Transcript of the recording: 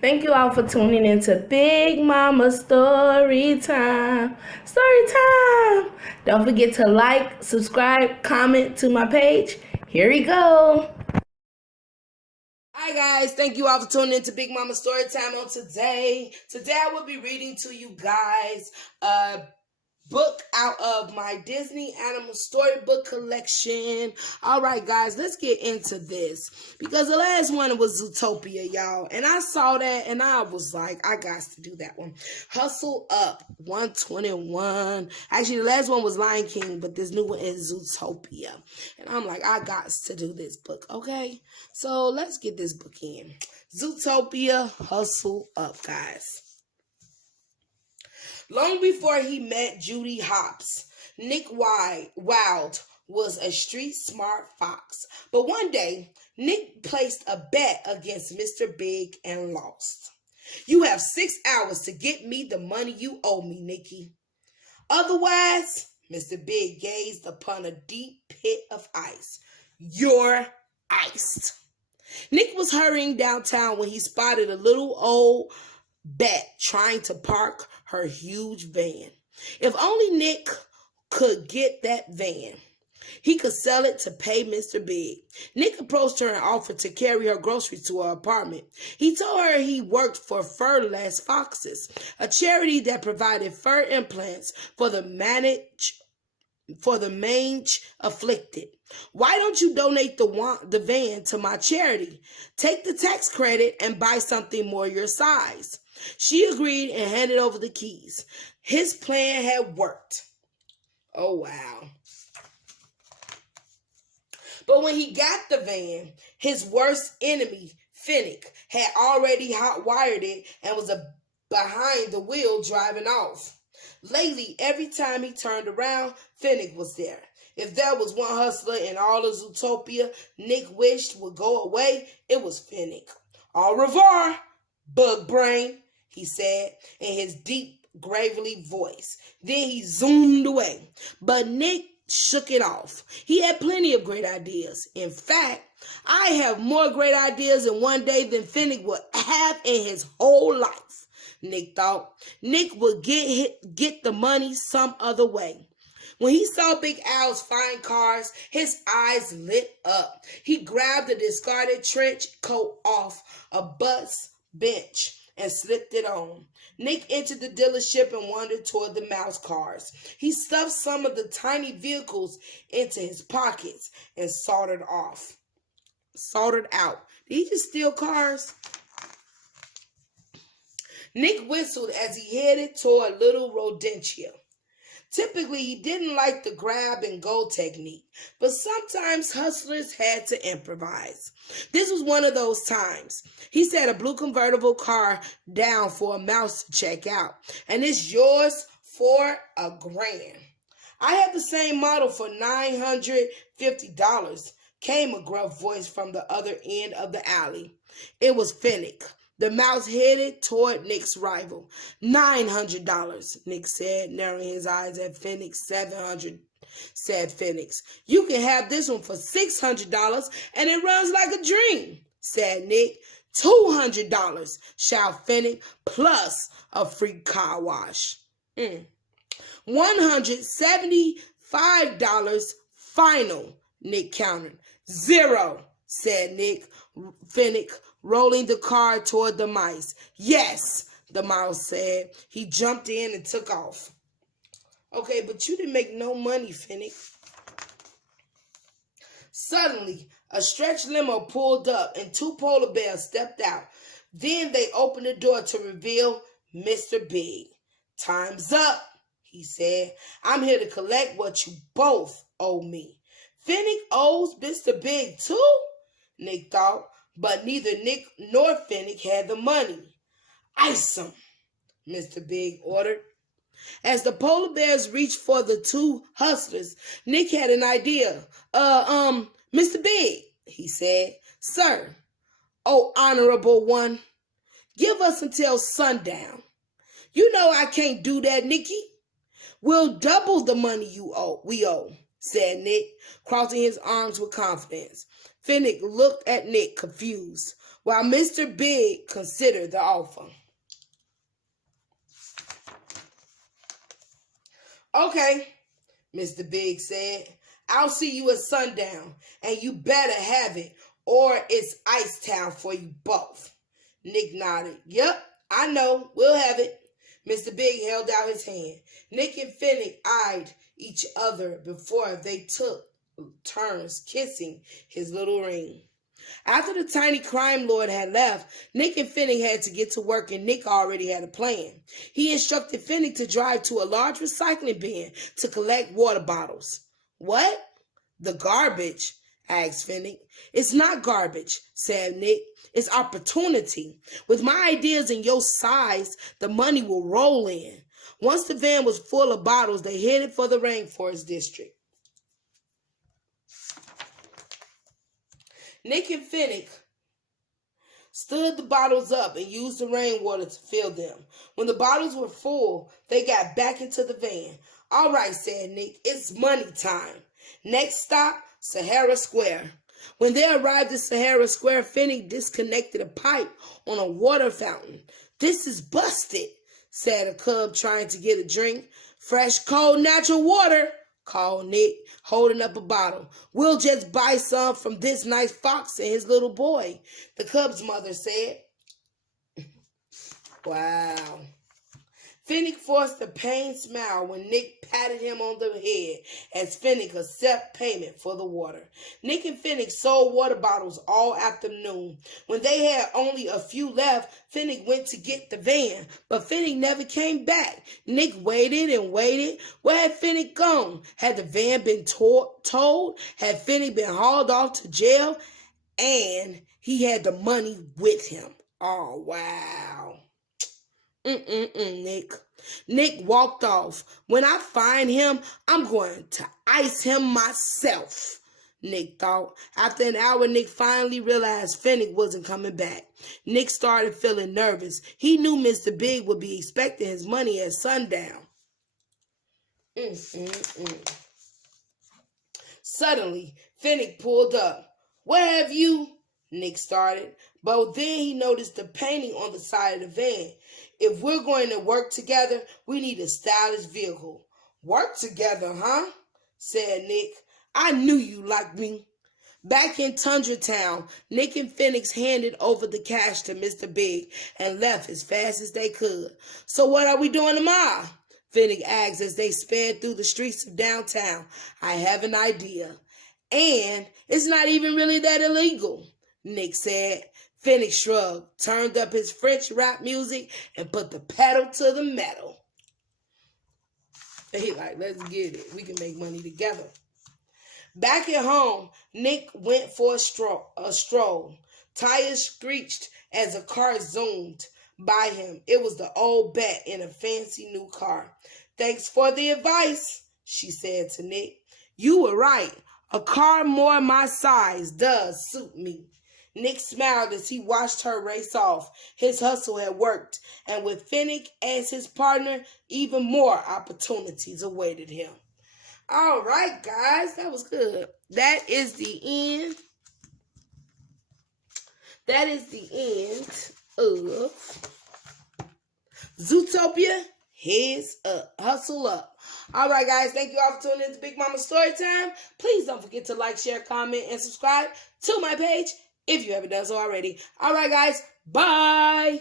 Thank you all for tuning into Big Mama Story Time. Story Time! Don't forget to like, subscribe, comment to my page. Here we go. Hi guys, thank you all for tuning in to Big Mama Story Time on today. Today I will be reading to you guys a book out of my Disney Animal Storybook collection. All right, guys, let's get into this because the last one was Zootopia, y'all, and I saw that and I was like, I got to do that one. Hustle Up 121. Actually, the last one was Lion King, but this new one is Zootopia, and I'm like, I got to do this book. Okay, so let's get this book in. Zootopia, Hustle Up, guys. Long before he met Judy Hopps, Nick Wilde was a street-smart fox. But one day, Nick placed a bet against Mr. Big and lost. "You have 6 hours to get me the money you owe me, Nicky. Otherwise," Mr. Big gazed upon a deep pit of ice, "you're iced." Nick was hurrying downtown when he spotted a little old Bet trying to park her huge van. If only Nick could get that van, he could sell it to pay Mr. Big. Nick approached her and offered to carry her groceries to her apartment. He told her he worked for Furless Foxes, a charity that provided fur implants for the mange afflicted. "Why don't you donate the van to my charity? Take the tax credit and buy something more your size." She agreed and handed over the keys. His plan had worked. Oh, wow. But when he got the van, his worst enemy, Finnick, had already hot-wired it and was behind the wheel driving off. Lately, every time he turned around, Finnick was there. If there was one hustler in all of Zootopia Nick wished would go away, it was Finnick. "Au revoir, bug brain," he said in his deep, gravelly voice. Then he zoomed away. But Nick shook it off. He had plenty of great ideas. In fact, I have more great ideas in one day than Finnick would have in his whole life, Nick thought. Nick would get the money some other way. When he saw Big Al's fine cars, his eyes lit up. He grabbed the discarded trench coat off a bus bench and slipped it on. Nick entered the dealership and wandered toward the mouse cars. He stuffed some of the tiny vehicles into his pockets and soldered out. Did he just steal cars? Nick whistled as he headed toward Little Rodentia. Typically, he didn't like the grab and go technique, but sometimes hustlers had to improvise. This was one of those times. He set a blue convertible car down for a mouse to check out, and it's yours for $1,000. "I have the same model for $950, came a gruff voice from the other end of the alley. It was Finnick. The mouse headed toward Nick's rival. $900, Nick said, narrowing his eyes at Finnick. $700, said Finnick. "You can have this one for $600, and it runs like a dream," said Nick. $200, shouted Finnick, plus a free car wash. $175 final, Nick countered. "0, said Finnick, rolling the car toward the mice. "Yes," the mouse said. He jumped in and took off. "Okay, but you didn't make no money, Finnick." Suddenly, a stretch limo pulled up and 2 polar bears stepped out. Then they opened the door to reveal Mr. Big. "Time's up," he said. "I'm here to collect what you both owe me." Finnick owes Mr. Big too? Nick thought. But neither Nick nor Finnick had the money. "Ice 'em," Mr. Big ordered. As the polar bears reached for the 2 hustlers, Nick had an idea. Mr. Big," he said. "Sir, oh honorable one, give us until sundown." "You know I can't do that, Nicky." "We'll double the money we owe," said Nick, crossing his arms with confidence. Finnick looked at Nick, confused. while Mr. Big considered the offer. Okay, Mr. Big said. I'll see you at sundown, and you better have it, or it's Ice Town for you both. Nick nodded. Yep, I know. We'll have it. Mr. Big held out his hand. Nick and Finnick eyed each other before they took turns kissing his little ring. After the tiny crime lord had left, Nick and Finnick had to get to work, and Nick already had a plan. He instructed Finnick to drive to a large recycling bin to collect water bottles. What? The garbage? Asked Finnick. It's not garbage, said Nick. It's opportunity. With my ideas and your size, the money will roll in. Once the van was full of bottles, they headed for the rainforest district. Nick and Finnick stood the bottles up and used the rainwater to fill them. When the bottles were full, they got back into the van. All right, said Nick, it's money time. Next stop, Sahara Square. When they arrived at Sahara Square, Finnick disconnected a pipe on a water fountain. This is busted, said a cub trying to get a drink. Fresh, cold, natural water, called Nick, holding up a bottle. We'll just buy some from this nice fox and his little boy, the cub's mother said. Wow. Finnick forced a pained smile when Nick patted him on the head as Finnick accepted payment for the water. Nick and Finnick sold water bottles all afternoon. When they had only a few left, Finnick went to get the van, but Finnick never came back. Nick waited and waited. Where had Finnick gone? Had the van been towed? Had Finnick been hauled off to jail? And he had the money with him. Oh, wow. Nick. Nick walked off. When I find him, I'm going to ice him myself, Nick thought. After an hour, Nick finally realized Finnick wasn't coming back. Nick started feeling nervous. He knew Mr. Big would be expecting his money at sundown. Suddenly, Finnick pulled up. Where have you? Nick started, but then he noticed the painting on the side of the van. If we're going to work together, we need a stylish vehicle. Work together, huh? Said Nick. I knew you liked me. Back in Tundra Town, Nick and Finnick handed over the cash to Mr. Big and left as fast as they could. So what are we doing tomorrow? Finnick asked as they sped through the streets of downtown. I have an idea. And it's not even really that illegal, Nick said. Finnick shrugged, turned up his French rap music, and put the pedal to the metal. He like, let's get it. We can make money together. Back at home, Nick went for a stroll. Tires screeched as a car zoomed by him. It was the old bat in a fancy new car. Thanks for the advice, she said to Nick. You were right. A car more my size does suit me. Nick smiled as he watched her race off. His hustle had worked, and with Finnick as his partner, even more opportunities awaited him. All right, guys, that was good. That is the end. That is the end of Zootopia. Heads up. Hustle up. All right, guys. Thank you all for tuning in to Big Mama Storytime. Please don't forget to like, share, comment, and subscribe to my page if you haven't done so already. All right, guys. Bye.